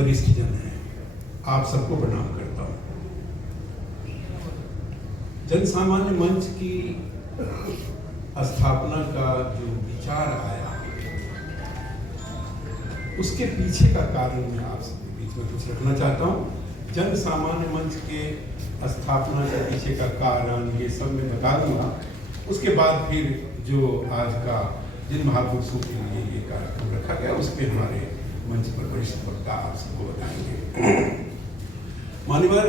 वरिष्ठ जन हैं, आप सबको प्रणाम करता हूँ। जन सामान्य मंच की स्थापना का जो विचार आया, उसके पीछे का कारण मैं आप सबके बीच में कुछ रखना चाहता हूँ। जन सामान्य मंच के स्थापना के पीछे का कारण ये सब मैं बता दूंगा। उसके बाद फिर जो आज का जिन महापुरुषों के लिए ये कार्यक्रम रखा गया उस पर हमारे मंच पर वरिष्ठ वक्ता आप सबको बताएंगे। मान्यवर,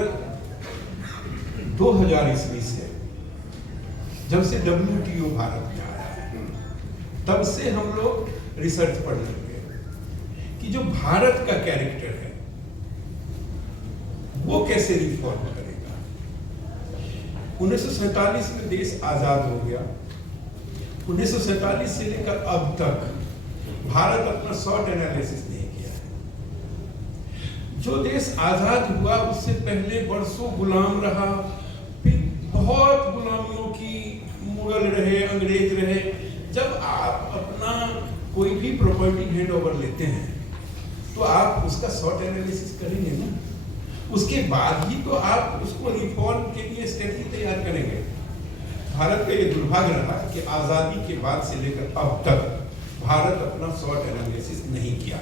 2000 ईस्वी से जब से WTO भारत में आया है, तब से हम लोग रिसर्च पढ़ने लगे कि जो भारत का कैरेक्टर है वो कैसे रिफॉर्म करेगा। 1947 में देश आजाद हो गया। 1947 से लेकर अब तक भारत अपना शॉर्ट एनालिसिस नहीं किया है। जो देश आजाद हुआ उससे पहले वर्षों गुलाम रहा, फिर बहुत गुलामियों की मुगल रहे, अंग्रेज रहे। जब आप अपना कोई भी प्रॉपर्टी हैंड ओवर लेते हैं तो आप उसका शॉर्ट एनालिसिस करेंगे ना, उसके बाद ही तो आप उसको रिफॉर्म के लिए स्ट्रेटजी तैयार करेंगे। भारत का ये दुर्भाग्य रहा कि आजादी के बाद से लेकर अब तक भारत अपना शॉर्ट एनालिसिस नहीं किया,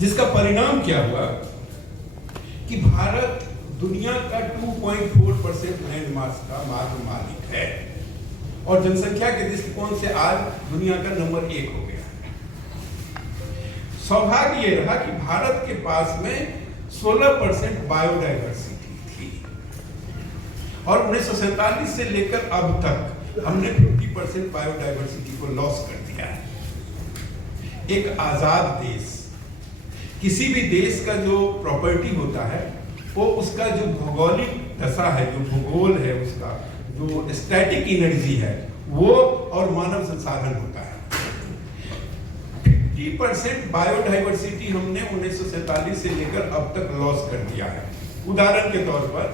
जिसका परिणाम क्या हुआ कि भारत दुनिया का 2.4% लैंड मास का मात्र मालिक है और जनसंख्या के दृष्टिकोण से आज दुनिया का नंबर 1 हो गया। सौभाग्य ये रहा कि भारत के पास में 16% बायोडाइवर्सिटी थी और 1947 से लेकर अब तक हमने 50% बायोडाइवर्सिटी को लॉस कर दिया है। एक आजाद देश, किसी भी देश का जो प्रॉपर्टी होता है वो उसका जो भौगोलिक दशा है, जो भूगोल है, उसका जो स्टैटिक एनर्जी है वो और मानव संसाधन होता है। 50% बायोडाइवर्सिटी हमने 1947 से लेकर अब तक लॉस कर दिया है। उदाहरण के तौर पर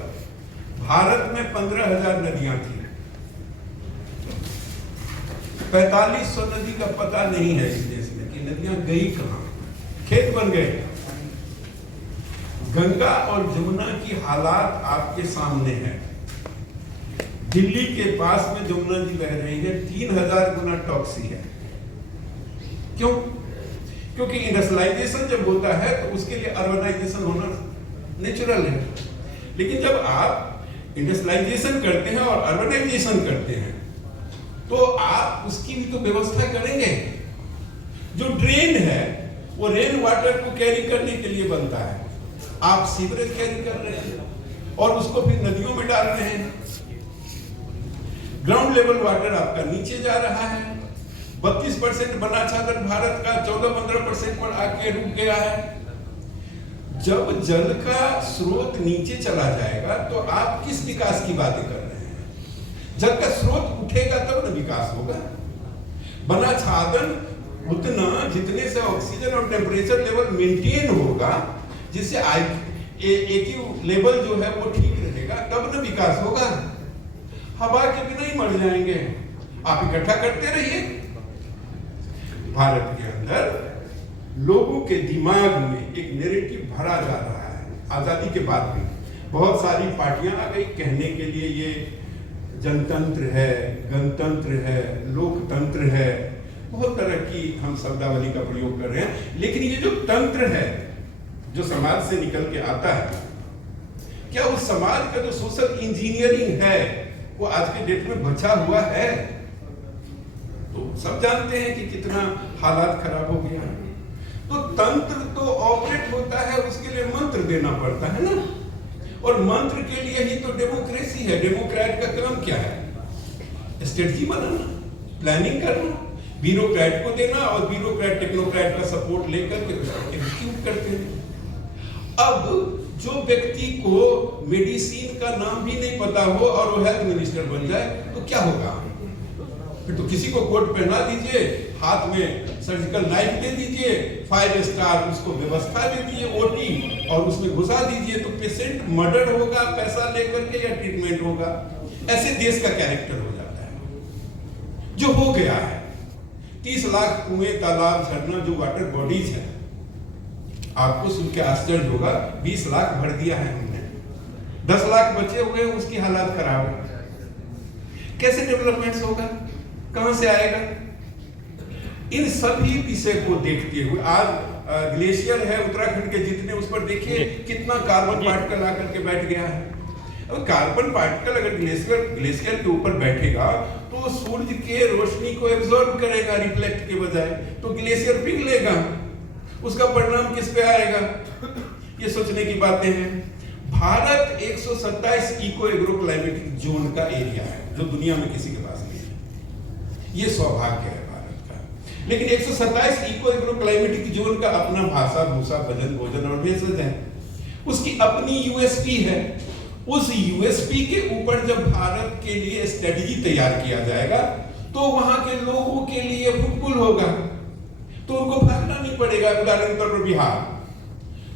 भारत में 15,000 नदियां थी, 4500 नदी का पता नहीं है इस देश में कि नदियां गई कहां, खेत बन गए। गंगा और जमुना की हालात आपके सामने है। दिल्ली के पास में जमुना जी बह रही है, 3000 गुना टॉक्सी है। क्यों? क्योंकि इंडस्ट्रियलाइजेशन जब होता है तो उसके लिए अर्बनाइजेशन होना नेचुरल है। लेकिन जब आप इंडस्ट्रियलाइजेशन करते हैं और अर्बनाइजेशन करते हैं तो आप उसकी भी तो व्यवस्था करेंगे। जो ड्रेन है वो रेन वाटर को कैरी करने के लिए बनता है, आप सीवरेज कैरी कर रहे हैं और उसको फिर नदियों में डाल रहे हैं। ग्राउंड लेवल वाटर आपका नीचे जा रहा है। 32% बना छात्र भारत का 14-15% पर आके रुक गया है। जब जल का स्रोत नीचे चला जाएगा तो आप किस विकास की बातें कर रहे हैं? जल का स्रोत उठेगा तब न विकास होगा। बना छादन उतना जितने से ऑक्सीजन और टेम्परेचर लेवल मेंटेन होगा, जिससे AQ लेवल जो है वो ठीक रहेगा, तब न विकास होगा। हवा के बिना ही मर जाएंगे। आप इकट्ठा करते रहिए। भारत के अंदर लोगों के दिमाग में एक नैरेटिव भरा जा रहा है। आजादी के बाद भी बहुत सारी पार्टियां आ गई कहने के लिए ये जनतंत्र है, गणतंत्र है, लोकतंत्र है, बहुत तरह की हम शब्दावली का प्रयोग कर रहे हैं। लेकिन ये जो तंत्र है जो समाज से निकल के आता है, क्या उस समाज का जो सोशल इंजीनियरिंग है वो आज के डेट में बचा हुआ है? तो सब जानते हैं कि कितना हालात खराब हो गया। तो तंत्र तो ऑपरेट होता है, उसके लिए मंत्र देना पड़ता है ना, और मंत्र के लिए ही तो डेमोक्रेसी है। डेमोक्रेट का काम क्या है? स्ट्रेटजी बनाना, प्लानिंग करना, ब्यूरोक्रेट को देना और ब्यूरोक्रेट टेक्नोक्रेट का सपोर्ट लेकर के एग्जीक्यूट करते हैं। अब जो व्यक्ति को मेडिसिन का नाम भी नहीं पता हो और वो हेल्थ मिनिस्टर बन जाए तो क्या होगा? फिर तो किसी को कोट पहना दीजिए, हाथ में सर्जिकल नाइफ दे दीजिए, 5 स्टार उसको व्यवस्था दे दीजिए OT और उसमें घुसा दीजिए, तो पेशेंट मर्डर होगा पैसा लेकर के या ट्रीटमेंट होगा। ऐसे देश का कैरेक्टर हो जाता है जो हो गया है। 30 लाख कुएं, तालाब, झरना जो वाटर बॉडीज है आपको सुन के आश्चर्य होगा, 20 लाख भर दिया है हमने, 10 लाख बचे हुए, उसकी हालत खराब है। कैसे डेवलपमेंट होगा, कहां से आएगा? इन सभी विषय को देखते हुए आज ग्लेशियर है उत्तराखंड के जितने, उस पर देखिए कितना कार्बन पार्टिकल आकर के बैठ गया है। अब कार्बन पार्टिकल अगर ग्लेशियर के ऊपर बैठेगा तो सूरज के रोशनी को एब्जॉर्ब करेगा रिफ्लेक्ट के बजाय, तो ग्लेशियर पिघलेगा। उसका परिणाम किस पे आएगा? ये सोचने की बातें हैं। Bharat 127 eco agro climatic zone का एरिया है जो दुनिया में किसी के पास नहीं है। ये सौभाग्य है भारत का। लेकिन 127 इको एग्रो क्लाइमेटिक जोन का अपना भाषा, भूषा, भजन, भोजन और भेषज है। उसकी अपनी यूएसपी है। उस यूएसपी के ऊपर जब भारत के लिए स्ट्रेटजी तैयार किया जाएगा तो वहां के लोगों के लिए फ्रूटफुल होगा, तो उनको भागना नहीं पड़ेगा। उदाहरण के तौर पर बिहार,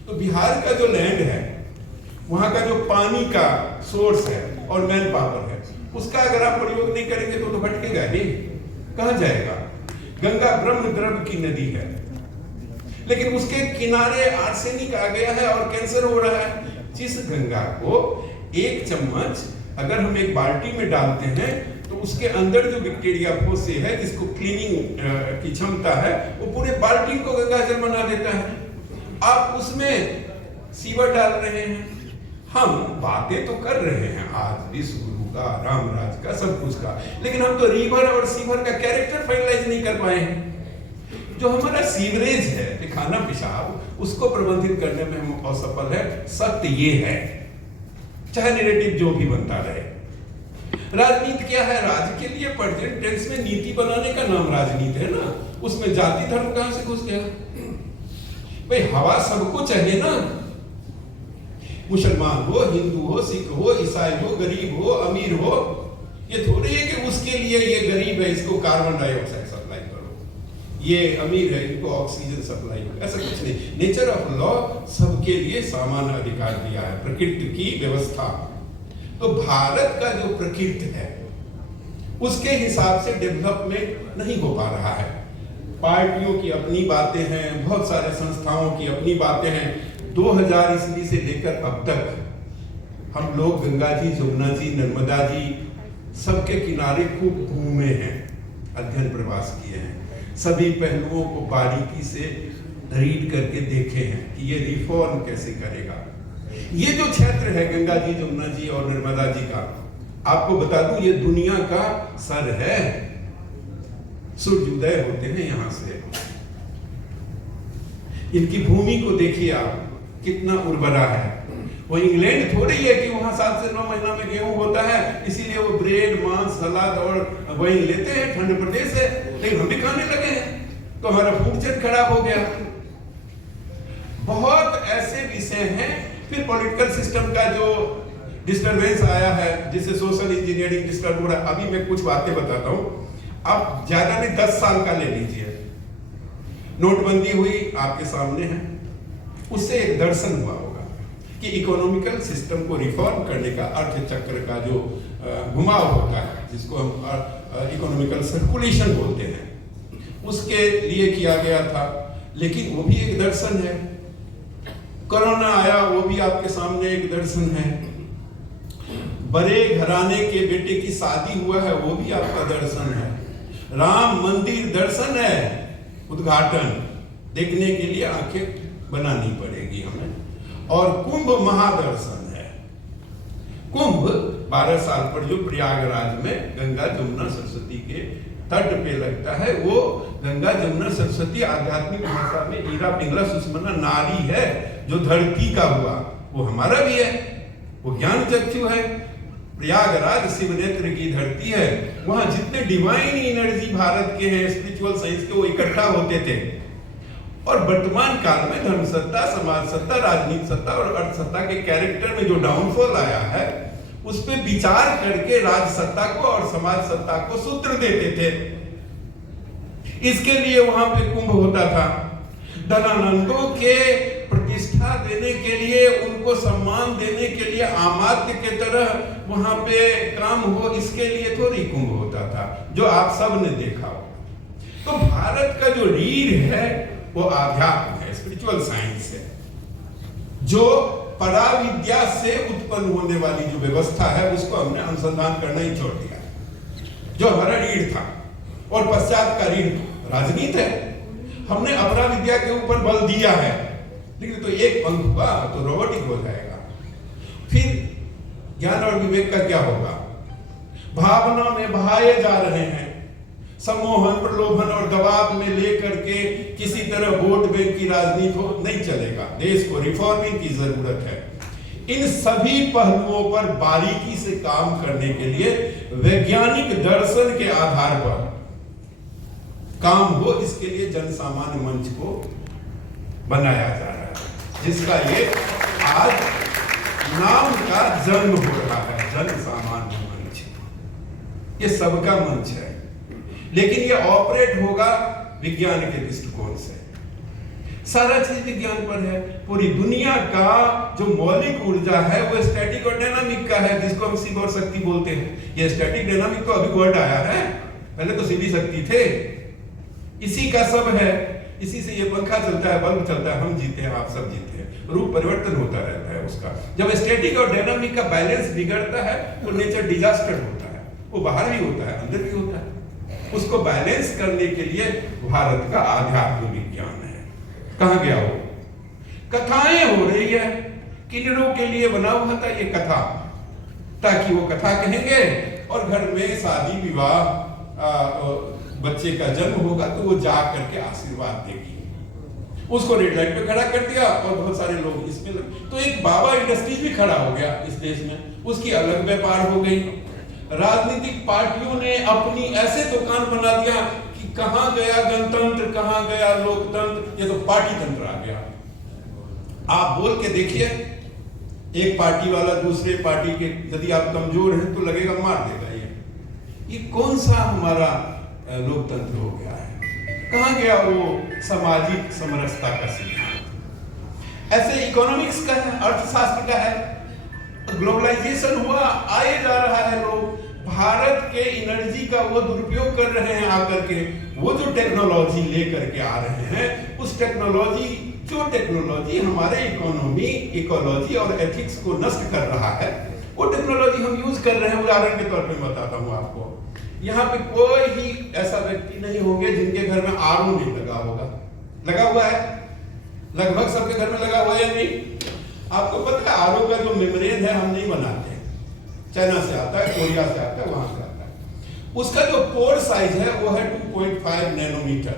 तो बिहार का जो लैंड है, वहां का जो पानी का सोर्स है और मैन पावर है, उसका अगर आप प्रयोग नहीं करेंगे तो भटकेगा ही, कहां जाएगा? गंगा ब्रह्म द्रव्य की नदी है, लेकिन उसके किनारे आर्सेनिक आ गया है और कैंसर हो रहा है। जिस गंगा को एक चम्मच अगर हम एक बाल्टी में डालते हैं तो उसके अंदर जो बैक्टीरिया फोसे है, जिसको क्लीनिंग की क्षमता है, वो पूरे बाल्टी को गंगाजल बना देता है। आप उसमें सीवर डाल रहे हैं। हम बातें तो कर रहे हैं आज विश्व गुरु का, रामराज का, सब कुछ का, लेकिन हम तो रिवर और सीवर का कैरेक्टर फाइनलाइज नहीं कर पाए हैं। जो हमारा सीवरेज है, खाना पेशाब, उसको प्रबंधित करने में हम असफल है। सत्य ये है, चाहे नैरेटिव जो भी बनता रहे। राजनीति क्या है? राज्य के लिए प्रेजेंट टेंस में नीति बनाने का नाम राजनीति है ना। उसमें जाति धर्म कहां से घुस गया? भाई हवा सबको चाहिए ना, मुसलमान हो, हिंदू हो, सिख हो, ईसाई हो, गरीब हो, अमीर हो। ये थोड़ी है कि उसके लिए ये गरीब है इसको कार्बन डाइऑक्साइड सप्लाई करो, ये अमीर है इनको ऑक्सीजन सप्लाई करो, ऐसा कुछ नहीं। नेचर ऑफ लॉ सबके लिए समान अधिकार दिया है, प्रकृति की व्यवस्था। तो भारत का जो प्रकृति है उसके हिसाब से डेवलपमेंट नहीं हो पा रहा है। पार्टियों की अपनी बातें हैं, बहुत सारे संस्थाओं की अपनी बातें हैं। 2000 ईस्वी से लेकर अब तक हम लोग गंगा जी, जमुना जी, नर्मदा जी सबके किनारे खूब घूमे हैं, अध्ययन प्रवास किए हैं, सभी पहलुओं को बारीकी से रीड करके देखे हैं कि ये रिफॉर्म कैसे करेगा। ये जो क्षेत्र है गंगा जी, जमुना जी और नर्मदा जी का, आपको बता दूं ये दुनिया का सर है। सूर्योदय होते हैं यहां से। इनकी भूमि को देखिए आप, कितना उर्वरा है। वो इंग्लैंड थोड़ी है कि वहां 7 से 9 महीना में गेहूं होता है, इसीलिए वो ब्रेड, मांस, सलाद और वही लेते हैं। ठंड प्रदेश है, लेकिन हम भी खाने लगे हैं तो हमारा फूड चेन खराब हो गया। बहुत ऐसे विषय हैं। फिर पॉलिटिकल सिस्टम का जो डिस्टर्बेंस आया है, जिससे सोशल इंजीनियरिंग डिस्टर्ब हो रहा है। अभी मैं कुछ बातें बताता हूं, आप ज्यादा नहीं 10 साल का ले लीजिए। नोटबंदी हुई, आपके सामने है। उससे एक दर्शन हुआ होगा कि इकोनॉमिकल सिस्टम को रिफॉर्म करने का, अर्थ चक्र का जो घुमाव होता है, जिसको हम इकोनॉमिकल सर्कुलेशन बोलते हैं, उसके लिए किया गया था। लेकिन वो भी एक दर्शन है। कोरोना आया, वो भी आपके सामने एक दर्शन है। बड़े घराने के बेटे की शादी हुआ है, वो भी आपका दर्शन है। राम मंदिर दर्शन है, उद्घाटन देखने के लिए आंखें बनानी पड़ेगी हमें। और कुंभ महादर्शन है। कुंभ 12 साल पर जो प्रयागराज में गंगा, जमुना, सरस्वती के तट पे लगता है, वो गंगा, जमुना, सरस्वती आध्यात्मिक भाषा में ईरा पिंगला सुषमना नारी है, जो धरती का हुआ, वो हमारा भी है, वो ज्ञान चक्षु है। प्रयागराज शिवनेत्र की धरती है। वहां जितने डिवाइन एनर्जी भारत के हैं, स्पिरिचुअल साइंस के, वो इकट्ठा होते थे। और वर्तमान काल में धर्म सत्ता, समाज सत्ता, राजनीतिक सत्ता और अर्थ सत्ता के कैरेक्टर में जो डाउनफॉल आया है, उस पर विचार करके राज सत्ता को और समाज सत्ता को सूत्र देते थे। इसके लिए वहां पे कुंभ होता था। धनानंदों के प्रतिष्ठा देने के लिए, उनको सम्मान देने के लिए, आमात्य के तरह वहां पे काम हो, इसके लिए थोड़ी कुंभ होता था, जो आप सब ने देखा हो। तो भारत का जो रीढ़ है वो आध्यात्म है, स्पिरिचुअल साइंस है। जो पराविद्या से उत्पन्न होने वाली जो व्यवस्था है उसको हमने अनुसंधान करना ही छोड़ दिया। जो हमारा रीढ़ था और पश्चात का रीढ़ राजनीति है, हमने अपराविद्या के ऊपर बल दिया है, लेकिन तो एक पंख हुआ तो रोबोटिक हो जाएगा। फिर ज्ञान और विवेक का क्या होगा? भावना में बहाए जा रहे हैं, सम्मोहन, प्रलोभन और दबाव में लेकर के किसी तरह वोट बैंक की राजनीति हो, नहीं चलेगा। देश को रिफॉर्मिंग की जरूरत है। इन सभी पहलुओं पर बारीकी से काम करने के लिए वैज्ञानिक दर्शन के आधार पर काम हो, इसके लिए जन सामान्य मंच को बनाया जा रहा है, जिसका ये आज नाम का जन्म हो रहा है, जन सामान्य मंच। ये सबका मंच है, लेकिन ये ऑपरेट होगा विज्ञान के दृष्टिकोण से। सारा चीज विज्ञान पर है। पूरी दुनिया का जो मौलिक ऊर्जा है वो स्टैटिक और डायनामिक का है, जिसको हम शिव और शक्ति बोलते हैं। ये स्टैटिक डायनामिक तो अभी वर्ड आया है, पहले तो सीधी शक्ति थे। इसी का सब है, इसी से ये पंखा चलता है, बल्ब चलता है, हम जीते हैं, आप सब जीते हैं। रूप परिवर्तन होता रहता है उसका। जब स्टैटिक और डायनामिक का बैलेंस बिगड़ता है तो नेचर डिजास्टर होता है। वो बाहर भी होता है, अंदर भी होता है। उसको बैलेंस करने के लिए भारत का आध्यात्म विज्ञान है। कहां गया वो? कथाएं हो रही है, किन्नरों के लिए बना हुआ था ये कथा, ताकि वो कथा कहेंगे और घर में शादी विवाह बच्चे का जन्म होगा तो वो जा करके आशीर्वाद देगी। उसको रेड लाइट पे खड़ा कर दिया और बहुत सारे लोग इसमें तो एक बाबा इंडस्ट्रीज भी खड़ा हो गया इस देश में, उसकी अलग व्यापार हो गई। राजनीतिक पार्टियों ने अपनी ऐसे दुकान बना दिया कि कहां गया गणतंत्र, कहां गया लोकतंत्र, ये तो पार्टी तंत्र आ गया। आप बोल के देखिए, एक पार्टी वाला दूसरे पार्टी के, यदि आप कमजोर हैं तो लगेगा मार देगा। ये कौन सा हमारा लोकतंत्र हो गया है? कहां गया वो सामाजिक समरसता का सिद्धांत? ऐसे इकोनॉमिक्स का है, अर्थशास्त्र का है। ग्लोबलाइजेशन हुआ, आए जा रहा है लोग, भारत के एनर्जी का वो दुरुपयोग कर रहे हैं आकर के। वो जो टेक्नोलॉजी लेकर के आ रहे हैं, उस टेक्नोलॉजी हमारे इकोनॉमी, इकोलॉजी और एथिक्स को नष्ट कर रहा है, वो टेक्नोलॉजी हम यूज कर रहे हैं। उदाहरण के तौर पे बताता हूं आपको, यहाँ पे कोई ही ऐसा व्यक्ति नहीं होंगे जिनके घर में आरओ नहीं लगा होगा। लगा हुआ है, लगभग सबके घर में लगा हुआ है या नहीं? आपको पता है आरओ का जो मेम्ब्रेन है हम नहीं बनाते, चाइना से आता है, कोरिया से आता है, वहां से आता है। उसका जो पोर साइज है वो है 2.5 नैनोमीटर।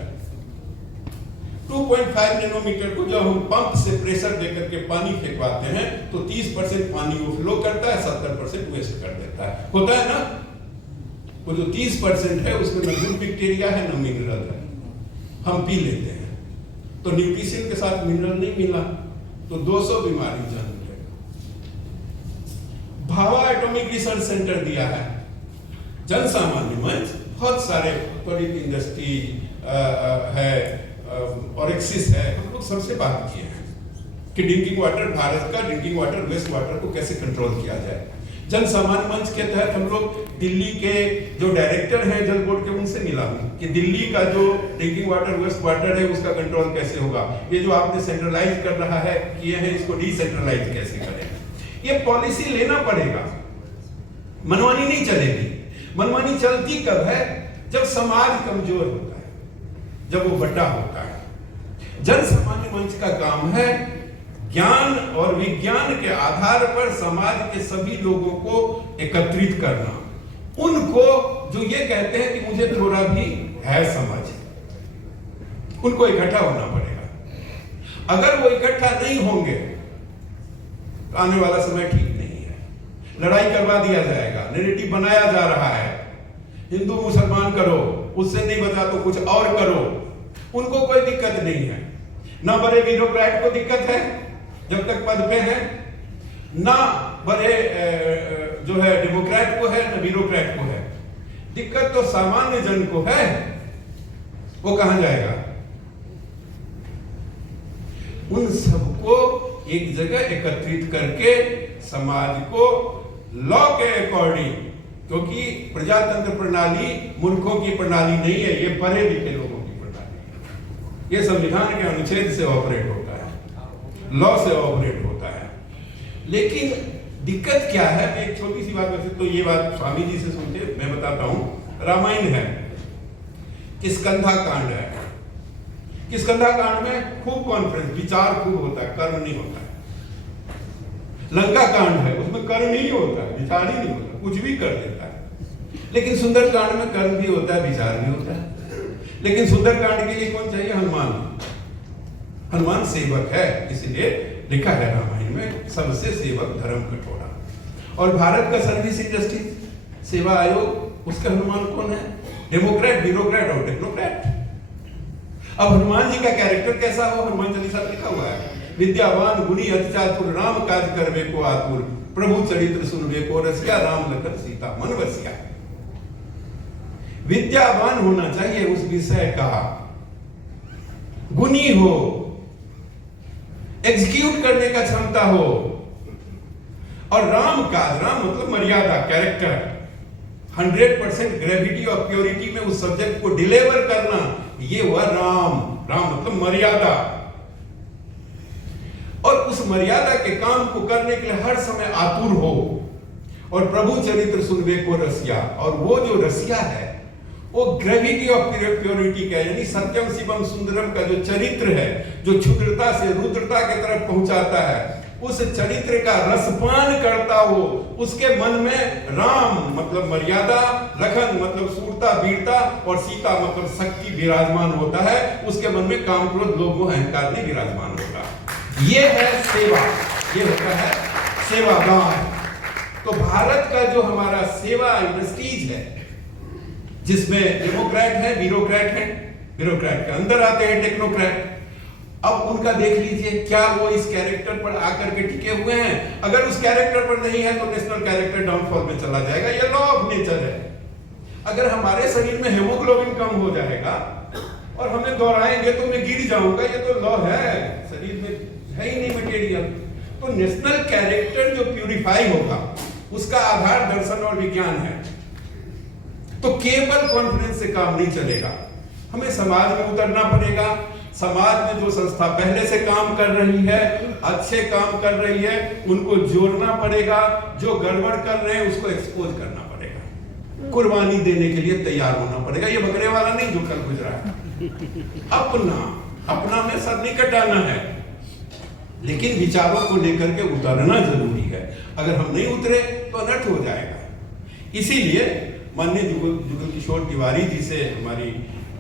2.5 नैनोमीटर को जब हम पंप से प्रेशर देकर के पानी फेंकवाते हैं तो 30% पानी वो फ्लो करता है, 70% वेस्ट कर देता है। होता है ना? वो जो 30% है उसमें न गुड बैक्टीरिया है न मिनरल है, हम पी लेते हैं। तो न्यूट्रिशन के साथ मिनरल नहीं मिला तो 200 बीमारी जन्म लेगा। भाभा एटॉमिक रिसर्च सेंटर दिया है, जन सामान्य मंच, बहुत सारे त्वरित इंडस्ट्री है और एक्सिस है, हम लोग सबसे बात किए हैं कि ड्रिंकिंग वाटर, भारत का ड्रिंकिंग वाटर, वेस्ट वाटर को कैसे कंट्रोल किया जाए। जन सामान्य मंच के तहत हम लोग दिल्ली के जो डायरेक्टर हैं जल बोर्ड के, उनसे मिला हूं कि दिल्ली का जो ड्रिंकिंग वाटर, वेस्ट वाटर है, उसका कंट्रोल कैसे होगा। ये जो आपने सेंट्रलाइज कर रहा है किए हैं, इसको डिसेंट्रलाइज कैसे करें। ये पॉलिसी लेना पड़ेगा, मनमानी नहीं चलेगी। मनमानी चलती कब है? जब समाज कमजोर होता है, जब वो बटा होता है। जन सामान्य मंच का काम है ज्ञान और विज्ञान के आधार पर समाज के सभी लोगों को एकत्रित करना। उनको जो ये कहते हैं कि मुझे थोड़ा भी है समझ, उनको इकट्ठा होना पड़ेगा। अगर वो इकट्ठा नहीं होंगे तो आने वाला समय ठीक नहीं है। लड़ाई करवा दिया जाएगा, नैरेटिव बनाया जा रहा है, हिंदू मुसलमान करो, उससे नहीं बचा तो कुछ और करो। उनको कोई दिक्कत नहीं है, ना बड़े ब्यूरोक्रेट को दिक्कत है जब तक पद पे है, ना बड़े जो है डेमोक्रेट को है, ना ब्यूरोक्रेट को है। दिक्कत तो सामान्य जन को है। वो कहां जाएगा? उन सबको एक जगह एकत्रित करके समाज को लॉ के अकॉर्डिंग, क्योंकि प्रजातंत्र प्रणाली मूर्खों की प्रणाली नहीं है, ये पढ़े लिखे लोगों की प्रणाली है। ये संविधान के अनुच्छेद से ऑपरेट होता है, लॉ से ऑपरेट होता है। लेकिन दिक्कत क्या है, मैं एक छोटी सी बात, वैसे तो ये बात स्वामी जी से सुनते, मैं बताता हूं। रामायण है, किष्किंधा कांड है। किष्किंधा कांड में खूब कॉन्फ्रेंस, विचार खूब होता है, कर्म नहीं होता है। लंका कांड है, उसमें कर्म नहीं होता है, विचार ही नहीं होता, कुछ भी कर देता है। लेकिन सुंदर कांड में कर्म भी होता है, विचार भी होता है। लेकिन सुंदर कांड के लिए कौन चाहिए? हनुमान। हनुमान सेवक है, इसलिए लिखा है रामायण में, सबसे सेवक धर्म कठोरा। और भारत का सर्विस इंडस्ट्री सेवा आयोग, उसका हनुमान कौन है? डेमोक्रेट, ब्यूरोक्रेट और टेक्नोक्रेट। अब हनुमान जी का कैरेक्टर कैसा हो? हनुमान चालीसा में लिखा हुआ है, विद्यावान गुणी अति चातुर, राम काज करवे को आतुर, प्रभु चरित्र सुनवे को रसिया, राम लखन सीता मन बसिया। विद्यावान होना चाहिए उस विषय का, गुणी हो, एग्जीक्यूट करने का क्षमता हो, और राम काज, राम मतलब मर्यादा, कैरेक्टर, 100% ग्रेविटी और प्योरिटी में उस सब्जेक्ट को डिलीवर करना, ये हुआ राम। राम मतलब मर्यादा, और उस मर्यादा के काम को करने के लिए हर समय आतुर हो। और प्रभु चरित्र सुनवे को रसिया, और वो जो रसिया है वो ग्रेविटी ऑफ प्योरिटी का, यानी सत्यम शिवम सुंदरम का जो चरित्र है, जो क्षुद्रता से रुद्रता की तरफ पहुंचाता है, उस चरित्र का रसपान करता हो, उसके मन में राम मतलब मर्यादा, लखन मतलब सूरता वीरता, और सीता मतलब शक्ति विराजमान होता है। उसके मन में काम क्रोध लोभ मोह अहंकार नहीं विराजमान होता। ये है सेवा, ये होता है सेवादान। तो भारत का जो हमारा सेवा इंडस्ट्रीज है, जिसमें डेमोक्रेट है, ब्यूरोक्रेट है, ब्यूरोक्रेट के अंदर आते हैं टेक्नोक्रेट। अब उनका देख लीजिए, क्या वो इस कैरेक्टर पर आकर के टिके हुए हैं? अगर उस कैरेक्टर पर नहीं है तो नेशनल कैरेक्टर डाउनफॉल में चला जाएगा, ये लॉ ऑफ नेचर है। अगर हमारे शरीर में हेमोग्लोबिन कम हो जाएगा और हमें दोहराएंगे तो मैं गिर जाऊंगा, ये तो लॉ है, शरीर में है ही नहीं मटेरियल। तो नेशनल कैरेक्टर जो प्यूरिफाई होगा, उसका आधार दर्शन और विज्ञान है। तो केवल कॉन्फिडेंस से काम नहीं चलेगा, हमें समाज में उतरना पड़ेगा। समाज में जो संस्था पहले से काम कर रही है, अच्छे काम कर रही है, उनको जोड़ना पड़ेगा। जो गड़बड़ कर रहे हैं उसको एक्सपोज करना पड़ेगा, कुर्बानी देने के लिए तैयार होना पड़ेगा। ये बकरे वाला नहीं जो कल गुजरा है, अपना में सर नहीं कटाना है, लेकिन विचारों को लेकर के उतरना जरूरी है। अगर हम नहीं उतरे तो अनर्थ हो जाएगा। इसीलिए माननीय जुगल किशोर तिवारी जी से हमारी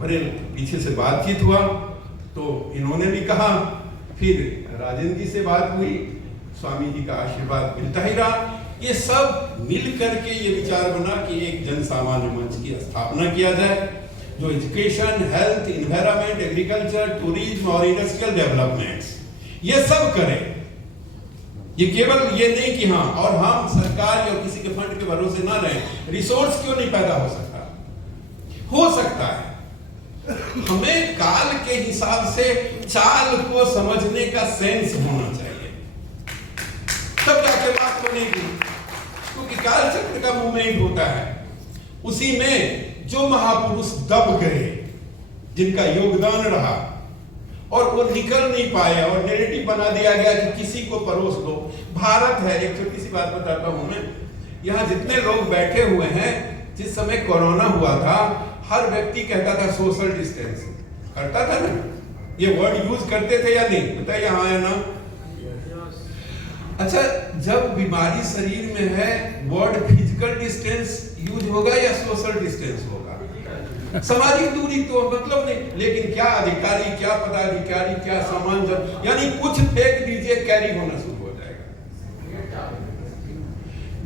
बड़े पीछे से बातचीत हुआ, तो इन्होंने भी कहा, फिर राजेंद्र जी से बात हुई, स्वामी जी का आशीर्वाद मिलता ही रहा। ये सब मिल करके ये विचार बना कि एक जन सामान्य मंच की स्थापना किया जाए, जो education, health, environment, agriculture, tourism और इंडस्ट्रियल डेवलपमेंट्स ये सब करे। ये केवल ये नहीं कि हाँ, और हम सरकार या किसी के फंड के भरोसे ना रहें। रिसोर्स क्यों नहीं पैदा हो सकता? हो सकता है। हमें काल के हिसाब से चाल को समझने का सेंस होना चाहिए, तब जाके बात बनेगी। क्योंकि काल चक्र का मूवमेंट होता है, उसी में जो महापुरुष दब गए, जिनका योगदान रहा और वो निकल नहीं पाए, और नैरेटिव बना दिया गया कि किसी को परोस दो। भारत है, एक छोटी सी बात बताता हूं मैं, यहाँ जितने लोग बैठे हुए हैं, जिस समय कोरोना हुआ था, हर व्यक्ति कहता था सोशल डिस्टेंस, करता था ना? ये वर्ड यूज करते थे या नहीं? बताइए, यहाँ है ना? अच्छा, जब बीमारी शरीर में है, वर्ड फिजिकल डिस्टेंस यूज होगा या सोशल डिस्टेंस होगा? सामाजिक दूरी तो मतलब नहीं, लेकिन क्या अधिकारी, क्या पदाधिकारी, क्या सामान, जब यानी कुछ फेंक दीजिए, कैरी होना शुरू हो जाएगा।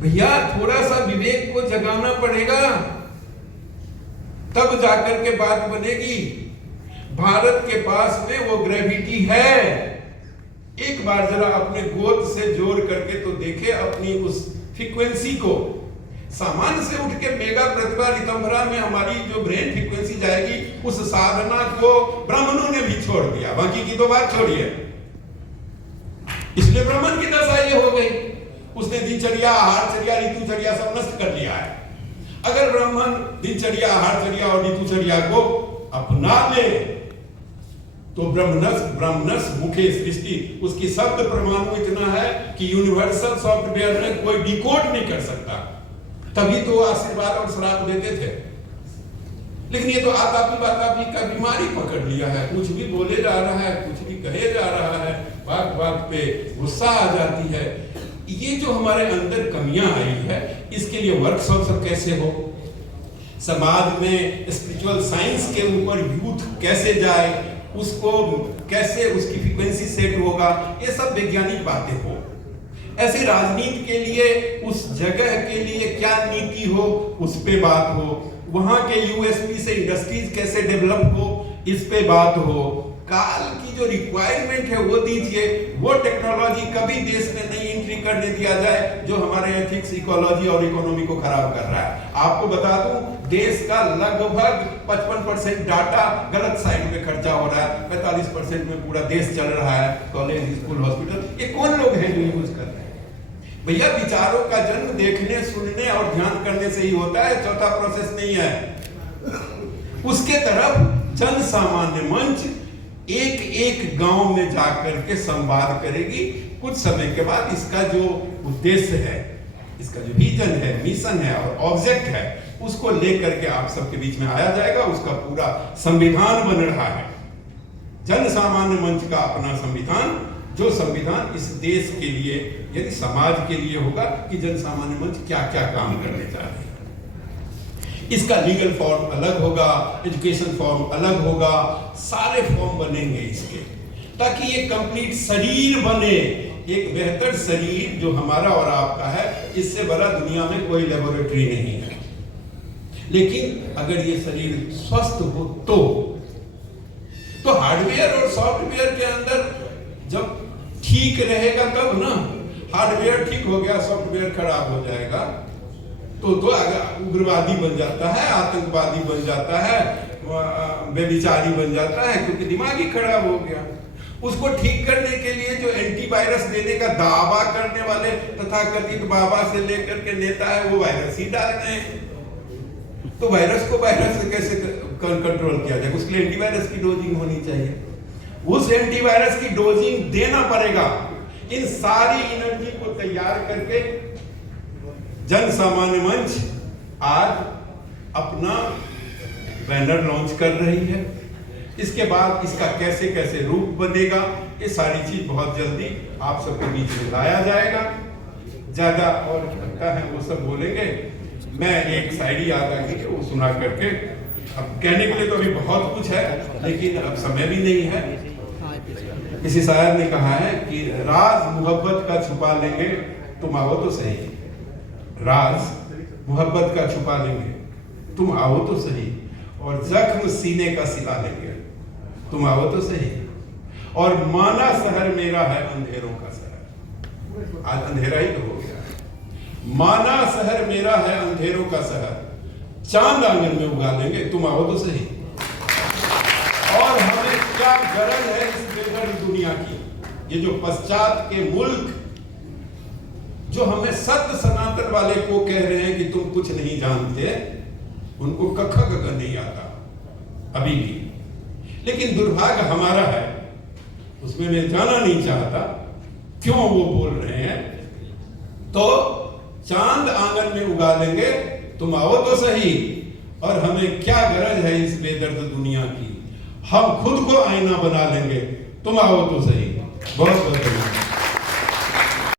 भैया थोड़ा सा विवेक को जगाना पड़ेगा, तब जाकर के बात बनेगी। भारत के पास में वो ग्रेविटी है। एक बार जरा अपने गोद से जोड़ करके तो देखे अपनी उस फ्रीक्वेंसी को। सामान्य से उठ के मेगा प्रतिभा रितंभरा में हमारी जो ब्रेन फ्रीक्वेंसी जाएगी, उस साधना को ब्राह्मणों ने भी छोड़ दिया, बाकी की तो बात छोड़िए। इसलिए ब्राह्मण की दशा ये हो गई, उसने दिनचर्या, आहारचर्या, ऋतुचर्या सब नष्ट कर लिया है। अगर ब्राह्मण दिनचर्या, आहारचर्या और ऋतुचर्या को अपना ले तो ब्रह्मणस मुखे सृष्टि, उसकी शब्द परमाणु इतना है कि यूनिवर्सल सॉफ्टवेयर में कोई डिकोड नहीं कर सकता। तभी तो आशीर्वाद और श्राप देते थे। लेकिन ये तो आतापी का बीमारी पकड़ लिया है, कुछ भी बोले जा रहा है, कुछ भी कहे जा रहा है, बात बात पे गुस्सा आ जाती है। ये जो हमारे अंदर कमियां आई है, इसके लिए वर्कशॉप सब कैसे हो, समाज में स्पिरिचुअल साइंस के ऊपर यूथ कैसे जाए, उसको कैसे उसकी फ्रीक्वेंसी सेट होगा, ये सब वैज्ञानिक बातें हो। ऐसी राजनीति के लिए उस जगह के लिए क्या नीति हो, उस पे बात हो। वहां के यूएसपी से इंडस्ट्रीज कैसे डेवलप हो, इस पे बात हो। काल की जो रिक्वायरमेंट है वो दीजिए। वो टेक्नोलॉजी कभी देश में नहीं एंट्री करने दिया जाए जो हमारे एथिक्स, इकोलॉजी और इकोनॉमी को खराब कर रहा है। आपको बता दूं, देश का लगभग 55% डाटा गलत साइड में खर्चा हो रहा है, 45% में पूरा देश चल रहा है। कॉलेज, स्कूल, हॉस्पिटल, ये कौन लोग हैं जो यूज कर रहे हैं? भैया, विचारों का जन्म देखने, सुनने और ध्यान करने से ही होता है, चौथा प्रोसेस नहीं है। उसके तरफ जन सामान्य मंच एक एक गांव में जाकर के संवाद करेगी। कुछ समय के बाद इसका जो उद्देश्य है, इसका जो विजन है, मिशन है और ऑब्जेक्ट है, उसको लेकर के आप सबके बीच में आया जाएगा। उसका पूरा संविधान बन रहा है, जन सामान्य मंच का अपना संविधान, जो संविधान इस देश के लिए, यदि समाज के लिए होगा कि जन सामान्य मंच क्या क्या काम करने जा रहे हैं। इसका लीगल फॉर्म अलग होगा, एजुकेशन फॉर्म अलग होगा, सारे फॉर्म बनेंगे इसके, ताकि ये कंप्लीट शरीर बने, एक बेहतर शरीर जो हमारा और आपका है। इससे बड़ा दुनिया में कोई लेबोरेटरी नहीं है। लेकिन अगर ये शरीर स्वस्थ हो तो हार्डवेयर और सॉफ्टवेयर के अंदर जब ठीक रहेगा तब ना। हार्डवेयर ठीक हो गया, सॉफ्टवेयर खराब हो जाएगा तो उग्रवादी बन जाता है, आतंकवादी बन जाता है, व्यभिचारी बन जाता है, क्योंकि दिमाग ही खराब हो गया। उसको ठीक करने के लिए जो एंटीवायरस देने का दावा करने वाले तथाकथित बाबा से लेकर के नेता है, वो वायरस ही डाल रहे हैं। तो वायरस को वायरस से कैसे कंट्रोल किया जाए? उसके लिए एंटीवायरस की डोजिंग होनी चाहिए। उस एंटीवायरस की डोजिंग देना पड़ेगा। इन सारी एनर्जी को तैयार करके जन सामान्य मंच आज अपना बैनर लॉन्च कर रही है। इसके बाद इसका कैसे कैसे रूप बनेगा, ये सारी चीज बहुत जल्दी आप सबके बीच में लाया जाएगा। ज्यादा और लगता है वो सब बोलेंगे, मैं एक शायरी याद आ गई वो सुना करके, अब कहने के लिए तो अभी बहुत कुछ है लेकिन अब समय भी नहीं है। किसी शायर ने कहा है कि राज मोहब्बत का छुपा लेंगे, तुम आओ तो सही। राज मोहब्बत का छुपा लेंगे, तुम आओ तो सही। और जख्म सीने का सिला लेंगे, तुम आओ तो सही। और माना शहर मेरा है अंधेरों का शहर, आज अंधेरा ही तो हो गया। माना शहर मेरा है अंधेरों का शहर, चांद आंगन में उगा लेंगे, तुम आओ तो सही। और हमें क्या गरज है इस बेघर दुनिया की? ये जो पश्चात के मुल्क जो हमें सत्य सनातन वाले को कह रहे हैं कि तुम कुछ नहीं जानते, उनको कखा गगन नहीं आता अभी भी। लेकिन दुर्भाग्य हमारा है, उसमें मैं जाना नहीं चाहता क्यों वो बोल रहे हैं। तो चांद आंगन में उगा लेंगे, तुम आओ तो सही। और हमें क्या गरज है इस बेदर्द दुनिया की? हम खुद को आईना बना लेंगे, तुम आओ तो सही। बहुत बहुत धन्यवाद।